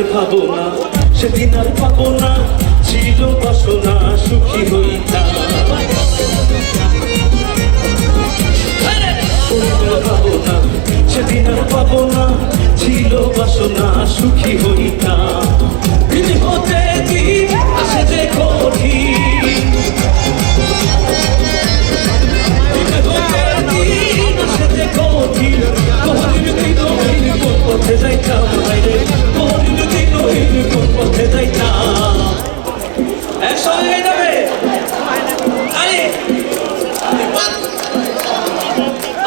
সেদিনের ভাবনা সেদিন আর পাবো না, ছিল বাসনা সুখী হইতাম। ভাবনা সেদিন আর পাবো না, ছিল বাসনা সুখী হইতাম। দিন হতে দিন আসে যে কঠিন, দিন হতে দিন আসে যে কঠিন। কোনদিন দিনহীন কোন পথে যাইতাম বাইরে, কোনদিন দিনহীন কোন পথে যাইতাম। একসঙ্গে যাবে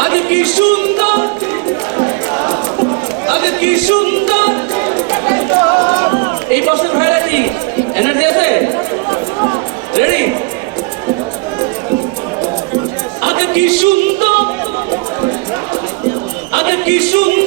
আগে কি সুন্দর, আগে কি সুন্দর। এই বছর ভাইরা কি এনার্জি আছে? রেডি? আগে কি সুন্দর, আগে কি সুন্দর।